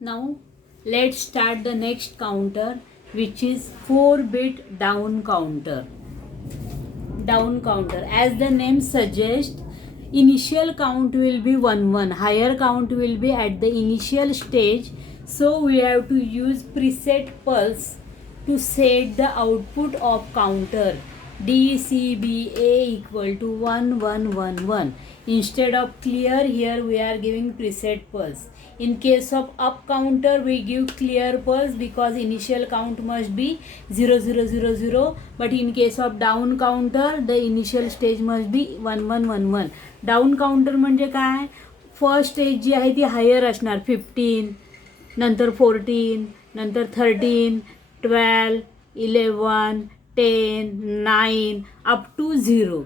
Now let's start the next counter, which is 4-bit down counter. Down counter, as the name suggests, initial count will be 1 1, higher count will be at the initial stage. So we have to use preset pulse to set the output of counter DCBA equal to 1 1 1 1. Instead of clear, here we are giving preset pulse. In case of up counter, we give clear pulse because initial count must be 0 0 0 0. But in case of down counter, the initial stage must be 1 1 1 1. Down counter म्हणजे काय, first stage जी आहे ती higher असणार, 15, नंतर 14, नंतर 13, 12, 11, 10, 9 up to 0.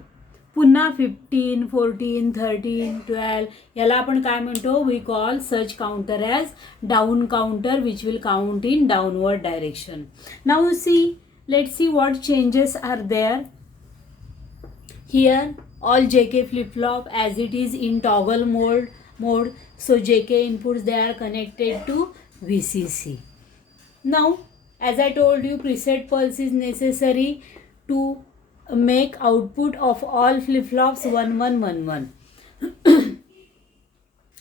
पुन्हा 15, 14, 13, 12 याला आपण काय म्हणतो, we call such counter as down counter which will count in downward direction. Now see, let's see what changes are there. Here all JK flip flop as it is in toggle mode, so JK inputs they are connected to VCC. Now as I told you, preset pulse is necessary to make output of all flip flops 1 1 1 1.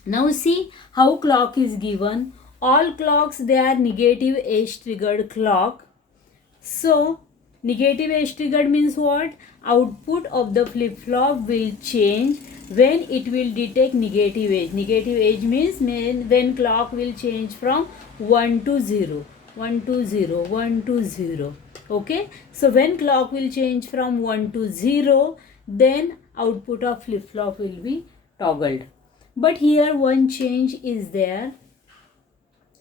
Now see how clock is given. All clocks, they are negative age triggered clock. So negative age triggered means what? Output of the flip flop will change when it will detect negative age. Negative age means when clock will change from 1 to 0, 1 to 0, 1 to 0. Okay, so when clock will change from 1 to 0, then output of flip flop will be toggled. But here one change is there.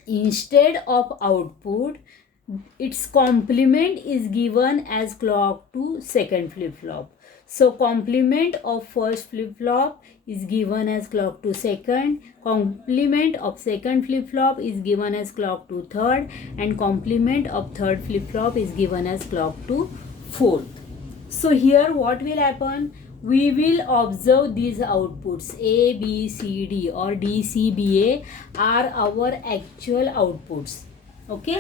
Instead of output, its complement is given as clock to second flip flop. So complement of first flip flop is given as clock to second, complement of second flip flop is given as clock to third, and complement of third flip flop is given as clock to fourth. So here what will happen? We will observe these outputs A, B, C, D or DCBA are our actual outputs. Okay,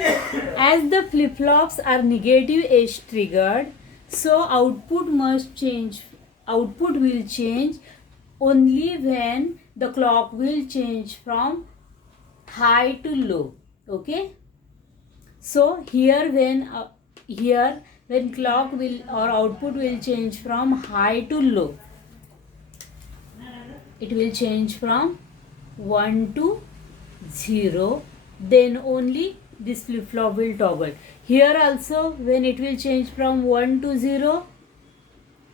as the flip flops are negative age triggered, so output will change only when the clock will change from high to low. Okay, so here when clock will or output will change from high to low, it will change from 1 to 0, then only this flip flop will toggle. Here also when it will change from 1 to 0,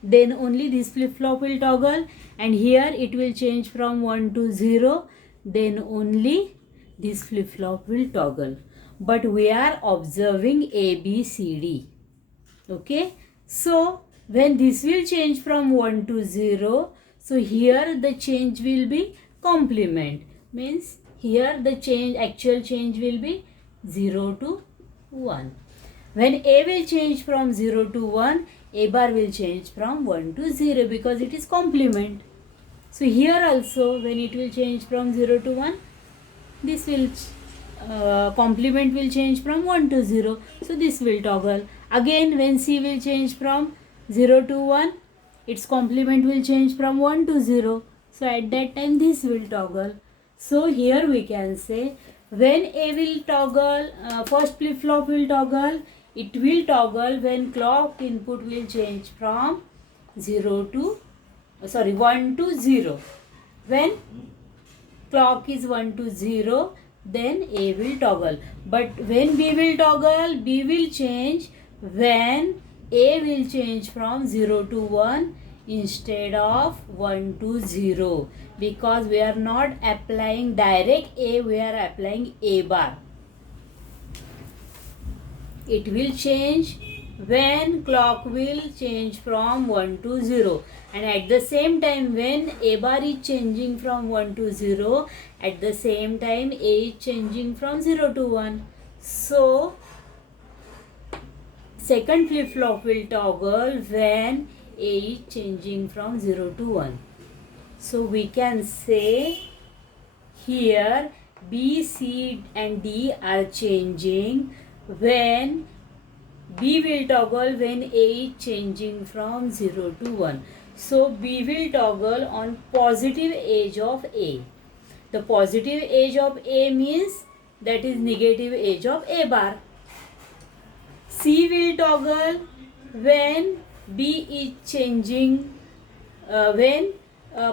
then only this flip flop will toggle, and here it will change from 1 to 0, then only this flip flop will toggle. But we are observing A, B, C, D. Okay, so when this will change from 1 to 0, so here the change will be complement, means here the actual change will be 0 to 1. When A will change from 0 to 1, A bar will change from 1 to 0 because it is complement. So here also when it will change from 0 to 1, this will complement will change from 1 to 0, so this will toggle. Again when C will change from 0 to 1, its complement will change from 1 to 0, so at that time this will toggle. So here we can say when A will toggle, first flip flop will toggle, it will toggle when clock input will change from 1 to 0. When clock is 1 to 0, then A will toggle. But when B will toggle, B will change when A will change from 0 to 1 instead of 1 to 0, because we are not applying direct A, we are applying A bar. It will change when clock will change from 1 to 0, and at the same time when A bar is changing from 1 to 0, at the same time A is changing from 0 to 1. So second flip flop will toggle when A is changing from 0 to 1. So we can say here B, C and D are changing when B will toggle when A is changing from 0 to 1. So B will toggle on positive edge of A. The positive edge of A means that is negative edge of A bar. C will toggle when B is changing, when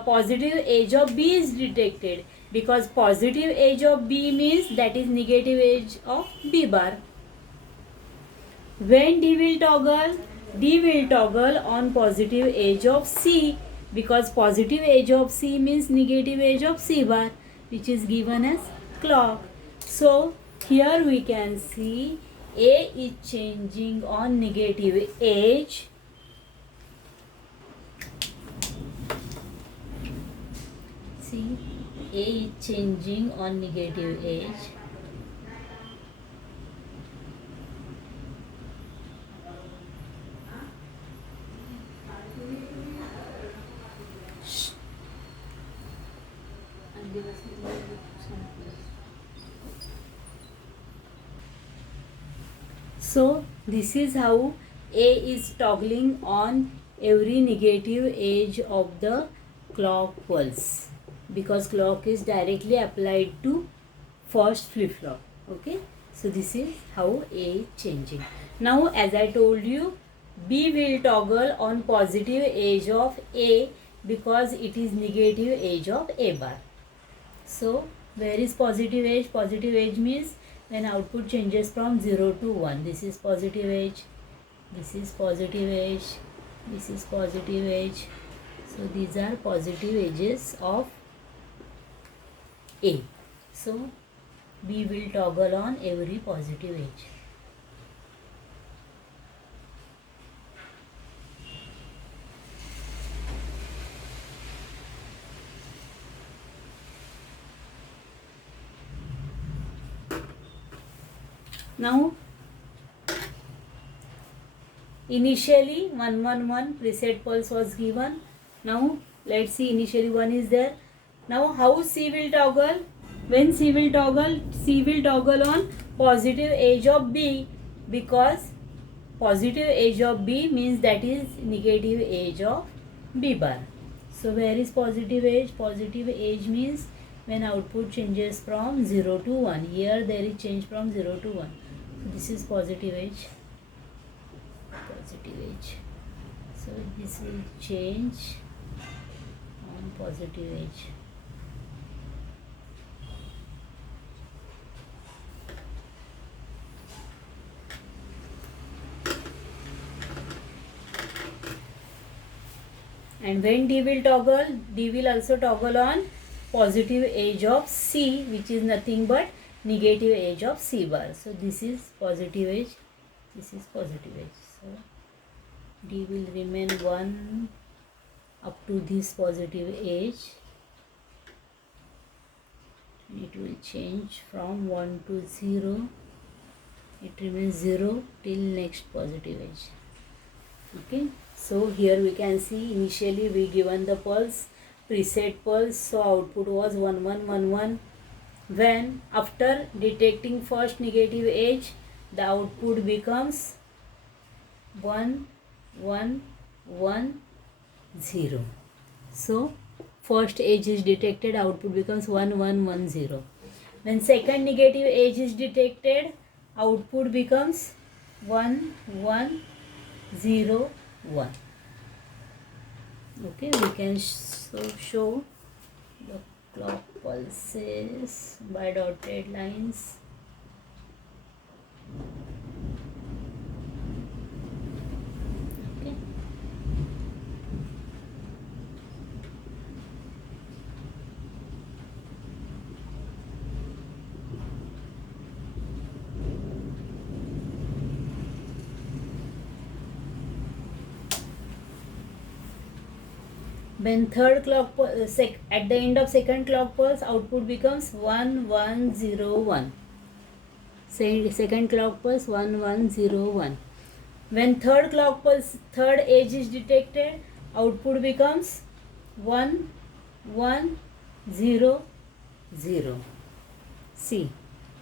positive edge of B is detected, because positive edge of B means that is negative edge of B bar. When D will toggle on positive edge of C, because positive edge of C means negative edge of C bar, which is given as clock. So here we can see A is changing on negative edge. See, A is changing on negative edge. So this is how A is toggling on every negative edge of the clock pulse, because clock is directly applied to first flip-flop. Okay, so this is how A is changing. Now as I told you, B will toggle on positive edge of A because it is negative edge of A bar. So where is positive edge? Positive edge means when output changes from 0 to 1. This is positive edge, this is positive edge, this is positive edge. So these are positive edges of A. So B will toggle on every positive edge. Now initially 111 preset pulse was given. Now let's see, initially 1 is there. Now how C will toggle? When C will toggle on positive edge of B, because positive edge of B means that is negative edge of B bar. So where is positive edge? Positive edge means when output changes from 0 to 1. Here there is change from 0 to 1. This is positive edge. Positive edge. So this will change on positive edge. And when D will toggle, D will also toggle on positive edge of C, which is nothing but negative edge of C bar. So this is positive edge, this is positive edge. So D will remain 1 up to this positive edge. It will change from 1 to 0. It remains 0 till next positive edge. Okay. So here we can see initially we given the pulse, preset pulse, so output was 1111. When after detecting first negative edge, the output becomes 1110. So first edge is detected, output becomes 1110. When second negative edge is detected, output becomes 1101. Okay, we can show the clock pulses by dotted lines. Okay. When third clock at the end of second clock pulse, output becomes 1101. Second clock pulse 1101. When third clock pulse, third edge is detected, output becomes 1100. See,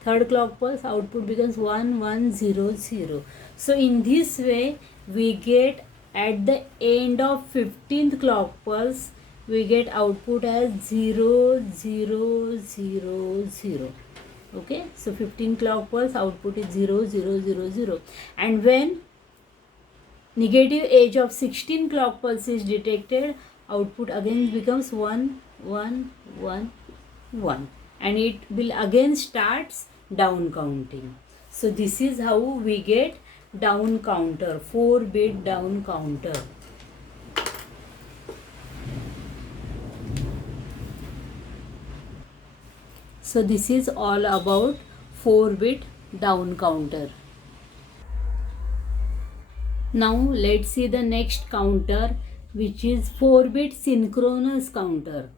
third clock pulse output becomes 1 1 0 0. So in this way we get at the end of 15th clock pulse we get output as 0 0 0 0. Okay, so 15 clock pulse output is 0 0 0 0. And when negative edge of 16 clock pulse is detected, output again becomes 1 1 1 1, and it will again starts down counting. So this is how we get down counter, 4-bit down counter. So this is all about 4-bit down counter. Now let's see the next counter, which is 4-bit synchronous counter.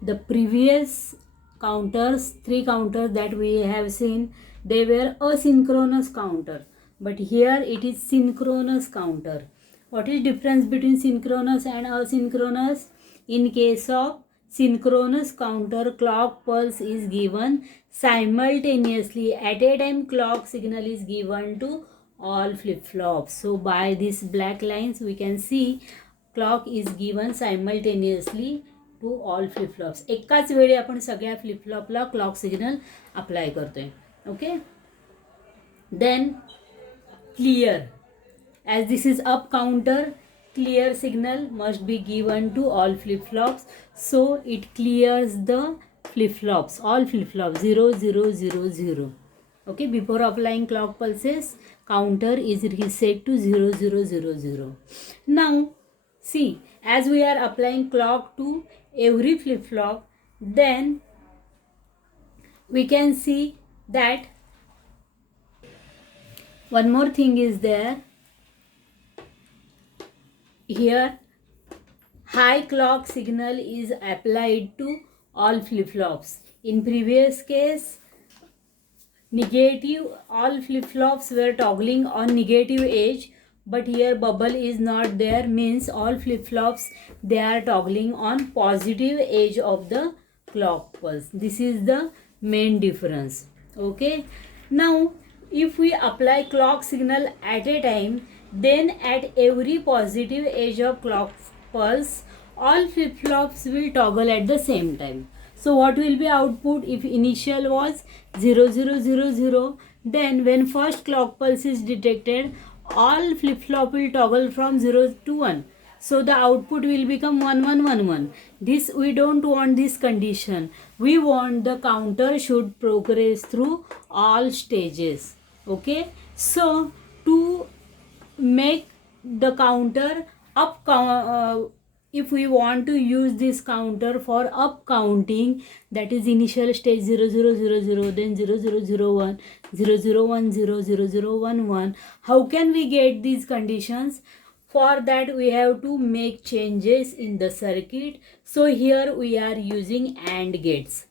The previous counters, 3 counters that we have seen, they were asynchronous counter, but here it is synchronous counter. What is difference between synchronous and asynchronous? In case of synchronous counter, clock pulse is given simultaneously. At a time, clock signal is given to all flip-flops. So by these black lines we can see clock is given simultaneously to all flip flops. एकाच वेळी आपण सगळ्या फ्लिपफ्लॉपला clock signal apply करतोय. Okay, then clear. As this is up counter, clear signal must be given to all flip-flops, so it clears the flip-flops, all flip-flops 0 0 0 0. Okay, before applying clock pulses, counter is reset to 0 0 0 0. Now see, as we are applying clock to every flip-flop, then we can see that one more thing is there. Here high clock signal is applied to all flip-flops. In previous case, negative, all flip-flops were toggling on negative edge, but here bubble is not there, means all flip-flops they are toggling on positive edge of the clock pulse. This is the main difference. Okay, now if we apply clock signal at a time, then at every positive edge of clock pulse all flip-flops will toggle at the same time. So what will be output? If initial was 0 0 0 0, then when first clock pulse is detected, all flip-flop will toggle from 0 to 1. So the output will become 1 1 1 1. This we don't want this condition. We want the counter should progress through all stages. Okay, so to make the counter up, if we want to use this counter for up counting, that is initial stage 0 0 0 0, then 0 0 0 1, 0 0 1 0, 0 0 1 1. How can we get these conditions? For that we have to make changes in the circuit. So here we are using AND gates.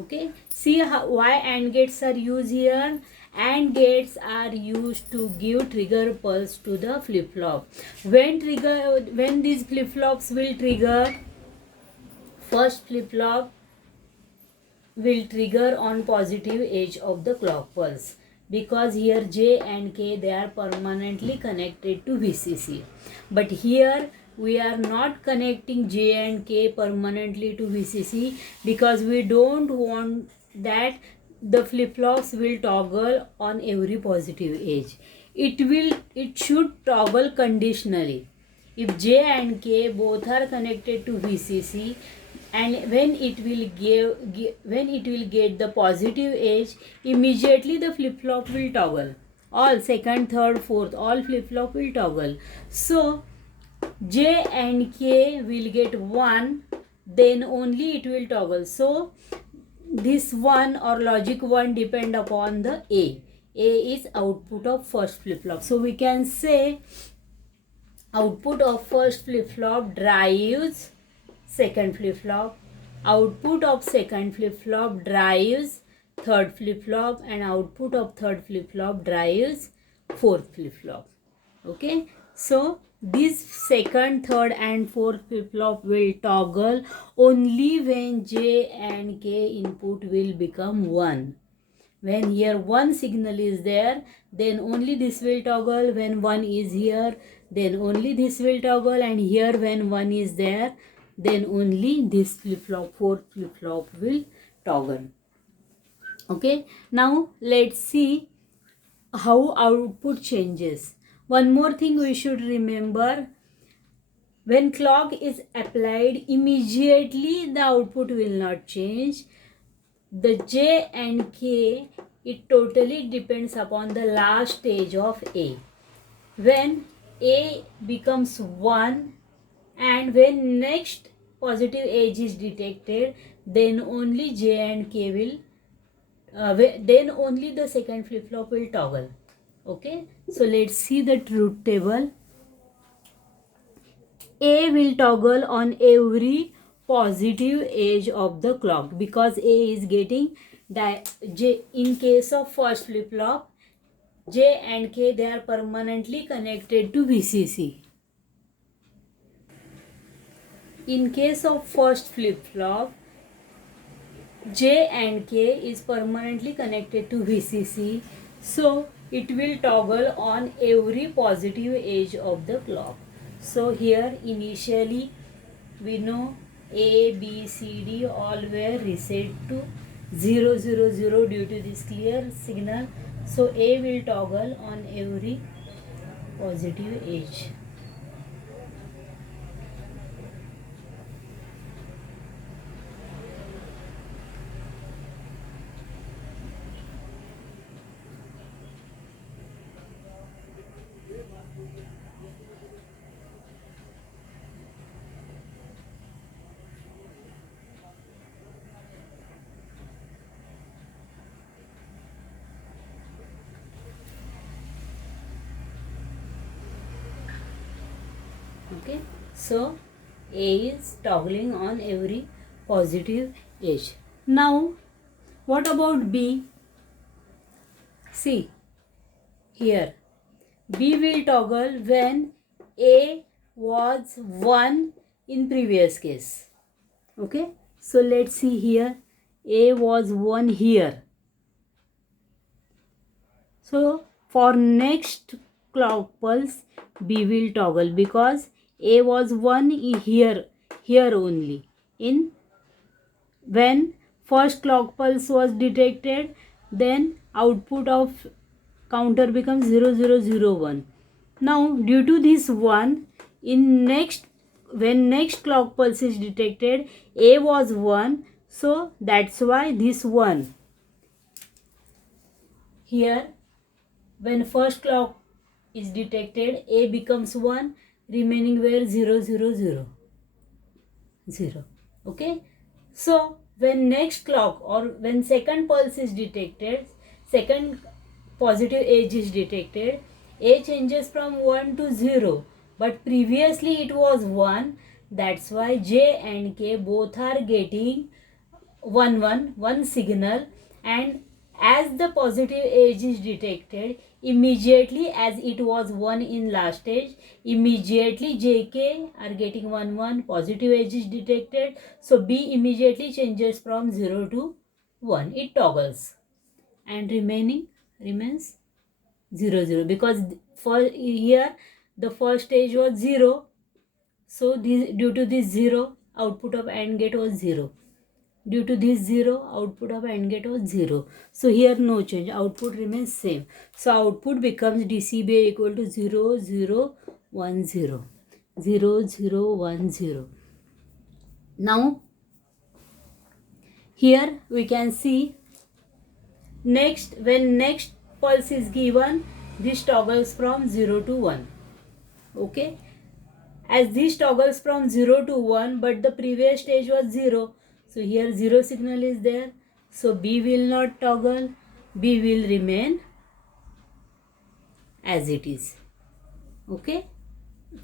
Okay, see how, why AND gates are used here. AND gates are used to give trigger pulse to the flip-flop. When these flip-flops will trigger, first flip-flop will trigger on positive edge of the clock pulse, because here J and K they are permanently connected to VCC. But here we are not connecting J and K permanently to VCC, because we don't want that the flip-flops will toggle on every positive edge. It should toggle conditionally. If J and K both are connected to VCC, and when it will get the positive edge, immediately the flip-flop will toggle. All second, third, fourth, all flip-flop will toggle. So J and K will get 1, then only it will toggle. So this 1 or logic 1 depend upon the A. A is output of first flip-flop. So we can say output of first flip-flop drives second flip-flop, output of second flip-flop drives third flip-flop, and output of third flip-flop drives fourth flip-flop. Okay, so this second, third and fourth flip-flop will toggle only when J and K input will become 1. When here one signal is there, then only this will toggle. When one is here, then only this will toggle, and here when one is there, then only this flip-flop, fourth flip-flop will toggle. Okay, now let's see how output changes. One more thing we should remember, when clock is applied, immediately the output will not change. The J and K, it totally depends upon the last stage of A. When A becomes 1 and when next positive edge is detected, then only J and K will then only the second flip-flop will toggle. Okay, so let's see the truth table. A will toggle on every positive edge of the clock because A is getting J. In case of first flip-flop, J and K, they are permanently connected to VCC. In case of first flip-flop, J and K is permanently connected to VCC, so it will toggle on every positive edge of the clock. So here initially we know A, B, C, D all were reset to 0, 0, 0 due to this clear signal. So A will toggle on every positive edge. Okay, so A is toggling on every positive edge. Now what about B? See here, B will toggle when A was 1 in previous case. Okay, so let's see here, A was 1 here. So for next clock pulse, B will toggle because A was 1 here only. In when first clock pulse was detected, then output of counter becomes 0, 0, 0, 1. Now due to this 1, in next when next clock pulse is detected, A was 1, so that's why this 1 here. When first clock is detected, A becomes 1, remaining were 0, 0, 0, 0. Okay, so when next clock or when second pulse is detected, second positive edge is detected, A changes from 1 to 0, but previously it was 1. That's why J and K both are getting 1 signal, and as the positive edge is detected, immediately as it was 1 in last stage, immediately JK are getting 1 positive edge is detected, so B immediately changes from 0 to 1, it toggles, and remaining remains 0, 0 because for here the first stage was 0, so this, due to this 0, output of AND gate was 0. Due to this 0, output of AND gate was 0. So here no change, output remains same. So output becomes DCB equal to 0, 0, 1, 0. 0, 0, 1, 0. Now here we can see next, when next pulse is given, this toggles from 0 to 1. Okay, as this toggles from 0 to 1, but the previous stage was 0, so here 0 signal is there, so B will not toggle, B will remain as it is. Okay,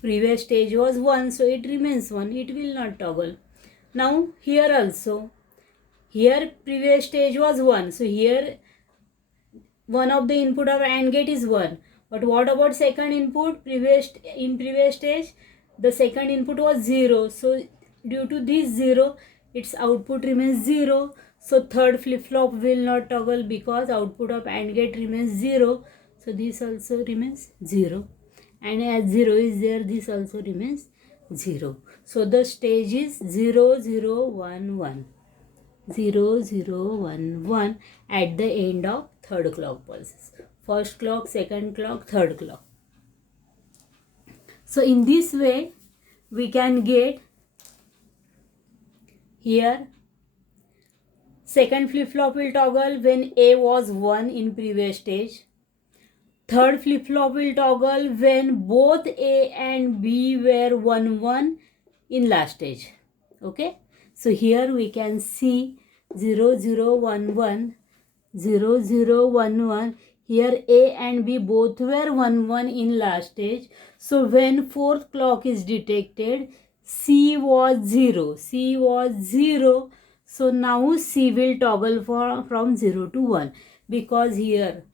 previous stage was 1, so it remains 1, it will not toggle. Now here also, here previous stage was 1, so here one of the input of AND gate is 1, but what about second input? In previous stage the second input was 0, so due to this 0, its output remains 0, So third flip-flop will not toggle because output of AND gate remains 0. So this also remains 0. And as 0 is there, this also remains 0. So the stage is 0, 0, 1, 1. 0, 0, 1, 1 at the end of third clock pulses. First clock, second clock, third clock. So in this way, we can get here second flip-flop will toggle when A was 1 in previous stage. Third flip-flop will toggle when both A and B were 1, 1 in last stage. Okay. So here we can see 0, 0, 1, 1, 0, 0, 1, 1. Here A and B both were 1, 1 in last stage. So when fourth clock is detected, C was 0. C was 0. So now C will toggle from 0 to 1 because here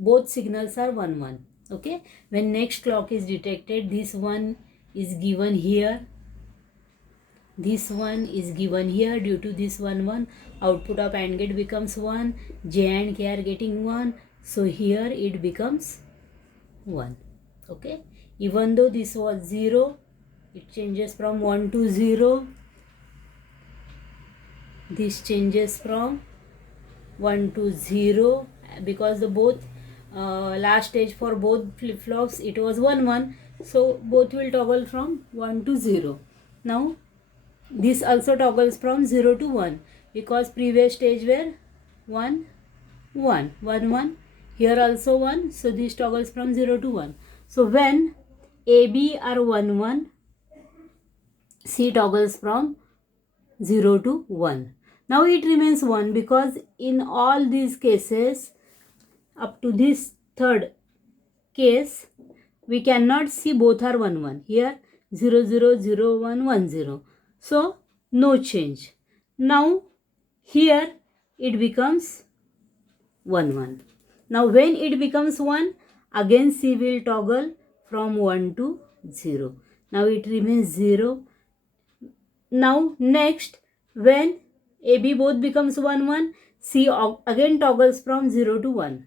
both signals are 1, 1. Okay. When next clock is detected, this one is given here. This one is given here. Due to this 1, 1, output of AND gate becomes 1. J and K are getting 1. So here it becomes 1. Okay. Even though this was 0, it changes from 1 to 0. This changes from 1 to 0 because the both last stage for both flip-flops it was 1, 1. So both will toggle from 1 to 0. Now this also toggles from 0 to 1 because previous stage were 1, 1, 1, 1. Here also 1. So this toggles from 0 to 1. So when AB are 1, 1, C toggles from 0 to 1. Now it remains 1 because in all these cases up to this third case we cannot see both are 1, 1. Here 0, 0, 0, 1, 1, 0. So no change. Now here it becomes 1, 1. Now when it becomes 1, again C will toggle from 1 to 0. Now it remains 0. Now next when AB both becomes 1, 1, C again toggles from 0 to 1.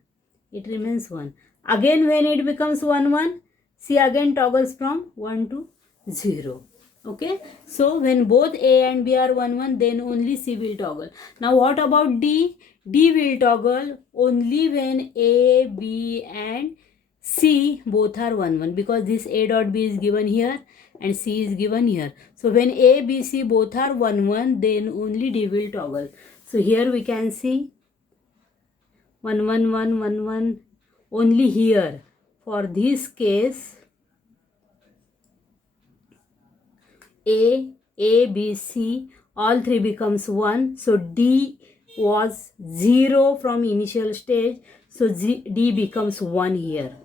It remains 1. Again when it becomes 1, 1, C again toggles from 1 to 0. Okay. So when both A and B are 1, 1, then only C will toggle. Now what about D? D will toggle only when A, B and C both are 1, 1 because this A dot B is given here and C is given here. So when A, B, C both are 1, 1, then only D will toggle. So here we can see 1, 1, 1, 1, 1. Only here for this case A, B, C all three becomes 1. So D was 0 from initial stage. So D becomes 1 here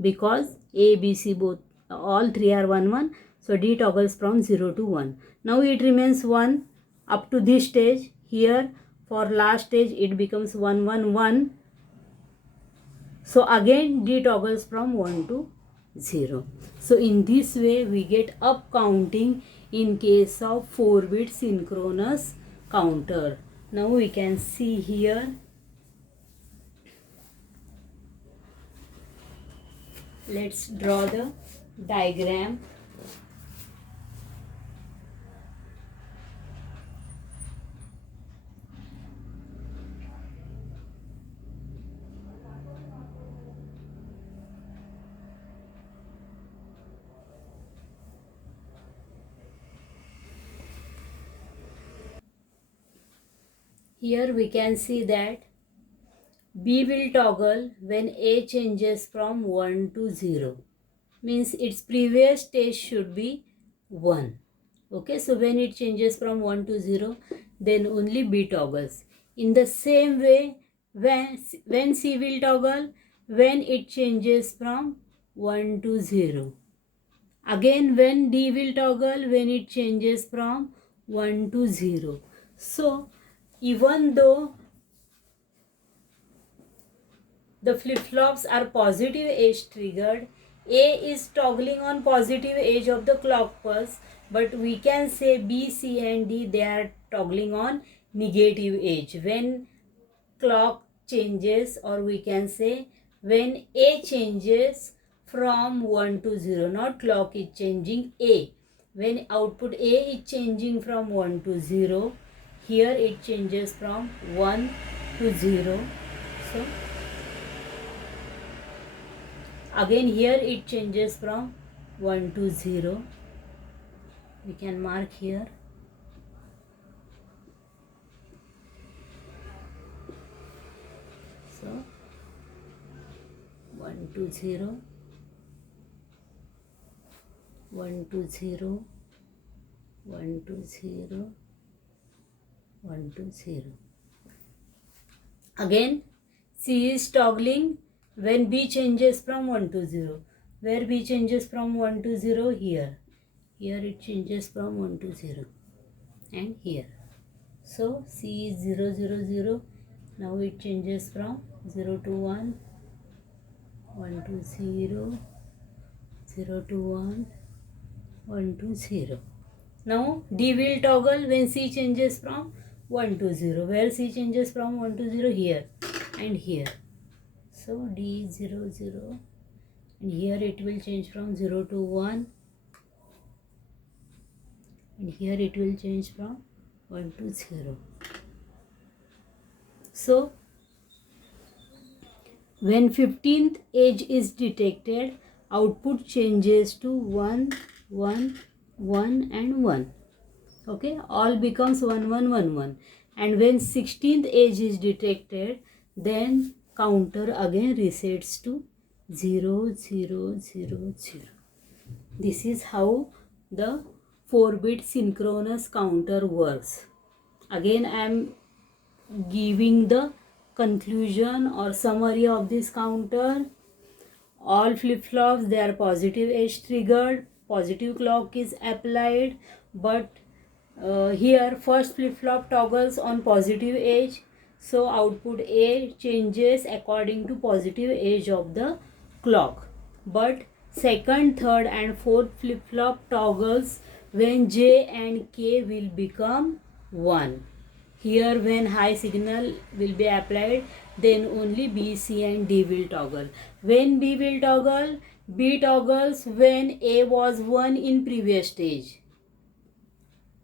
because A, B, C both all three are 1, 1. So D toggles from 0 to 1. Now it remains 1 up to this stage. Here for last stage it becomes 1, 1, 1. So again D toggles from 1 to 0. So in this way we get up counting in case of 4-bit synchronous counter. Now we can see here. Let's draw the diagram. Here we can see that B will toggle when A changes from 1 to 0. Means its previous stage should be 1. Okay, so when it changes from 1 to 0, then only B toggles. In the same way, when C will toggle, when it changes from 1 to 0. Again, when D will toggle, when it changes from 1 to 0. So, even though the flip-flops are positive edge triggered, A is toggling on positive edge of the clock pulse, but we can say B, C and D they are toggling on negative age. When clock changes, or we can say when A changes from 1 to 0, not clock is changing, A. When output A is changing from 1 to 0, here it changes from 1 to 0. So again here it changes from 1 to 0. We can mark here. So 1 to 0, 1 to 0, 1 to 0, 1 to 0. Again C is toggling when B changes from 1 to 0. Where B changes from 1 to 0? Here. Here it changes from 1 to 0. And here. So C is 0, 0, 0. Now it changes from 0 to 1, 1 to 0, 0 to 1, 1 to 0. Now D will toggle when C changes from 1 to 0. Where C changes from 1 to 0? Here and here. So D is 0, 0. And here it will change from 0 to 1. And here it will change from 1 to 0. So when 15th age is detected, output changes to 1, 1, 1 and 1. Okay, all becomes 1, 1, 1, 1. And when 16th age is detected, then counter again resets to 0, 0, 0, 0. This is how the 4-bit synchronous counter works. Again I am giving the conclusion or summary of this counter. All flip-flops, they are positive edge triggered, positive clock is applied, but here first flip-flop toggles on positive edge, so output A changes according to positive edge of the clock. But second, third and fourth flip-flop toggles when J and K will become 1. Here when high signal will be applied, then only B, C and D will toggle. When B will toggle, B toggles when A was 1 in previous stage.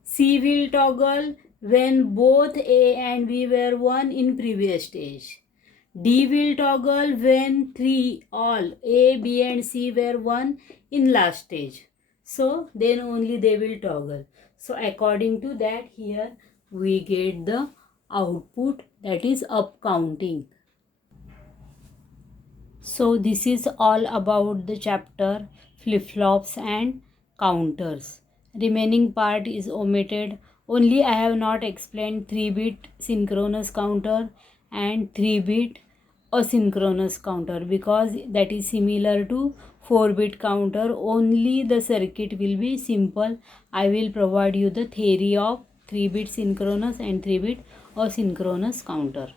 C will toggle when both A and B were 1 in previous stage. D will toggle when all A, B and C were 1 in last stage. So then only they will toggle. So according to that, here we get the output, that is up counting. So this is all about the chapter flip-flops and counters. Remaining part is omitted. Only I have not explained 3-bit synchronous counter and 3-bit asynchronous counter, because that is similar to 4-bit counter. Only the circuit will be simple. I will provide you the theory of 3-bit synchronous and 3-bit asynchronous counter.